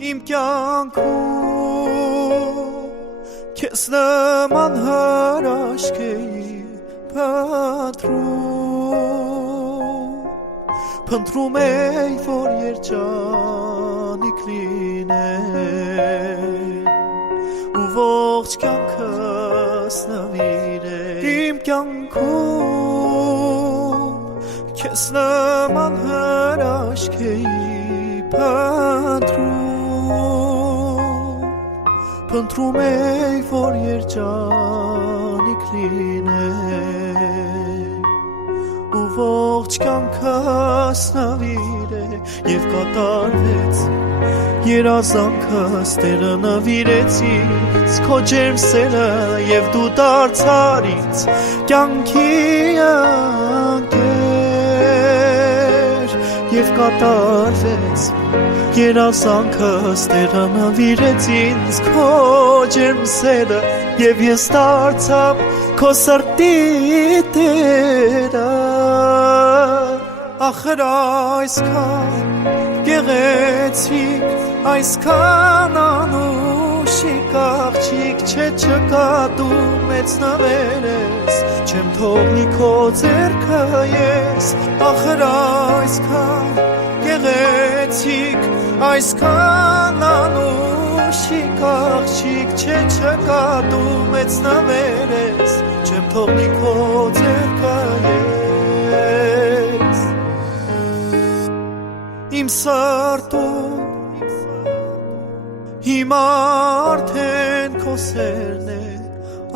Իմ կյանքում քեզ նման հրաշքեի փնտրում էի, որ երջանիկ լինեի ու ողջ կյանքս նվիրեի իմ կյանքում քեզ նման հրաշքեի փնտրում էի, որ երջանիկ լինեի ու ողջ կյանքս նվիրեի և կատարվեց երազանքս Տերը նվիրեց ինձ քո ջերմ սերը և դու դարձար ինձ կյանքի ընկեր և կատարվեց երազանքս Տերը նվիրեց ինձ քո ջերմ սերը և ես դարձա քո սրտի տերը ախր այսքան գեղեցիկ այսքան անուշիկ աղջիկ չէ չկա դու մեծ նվեր ես չեմ թողնի քո ձեռքը ես ախր այսքան գեղեցիկ այսքան անուշիկ աղջիկ չէ չկա դու մեծ նվեր ես չեմ թողնի քո ձեռքը ես իմ սրտում հիմա արդեն քո սերն է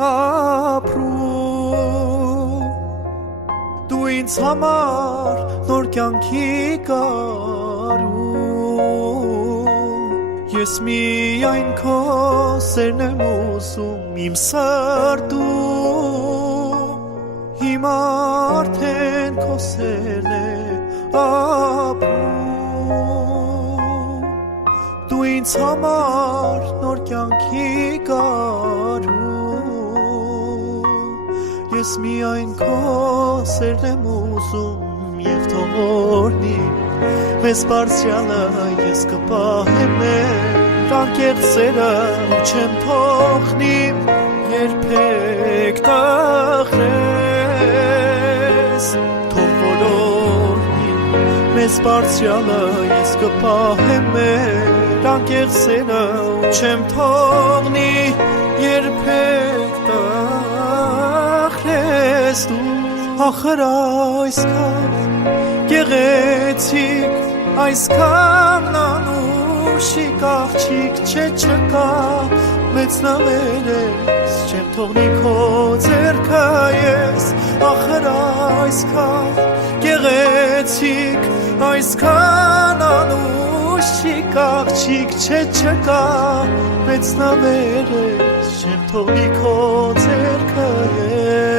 ապրում դու ինձ համար նոր կյանքի կարում ես միայն քո սերն եմ ուզում իմ սրտում հիմա արդեն քո սերն է ապրում դու ինձ համար նոր կյանքի կարում ես միայն քո սերն եմ ուզում և թող օրհնի մեզ բարձրյալը ես կպահեմ մեր անկեղծ սերը ու չեմ թողնի երբեք տխրես թող որ օրհնի մեզ բարձրյալը ես կպահեմ մեր անկեղծ սերը ու չեմ թողնի երբեք տխրես դու ախր այսքան գեղեցիկ այսքան անուշիկ աղջիկ չէ չկա մեծ նվեր ես չեմ թողնի քո ձեռքը ես ախր այսքան գեղեցիկ այսքան անուշիկ աղջիկ չէ չկա մեծ նվեր ես չեմ թողնի քո ձեռքը ես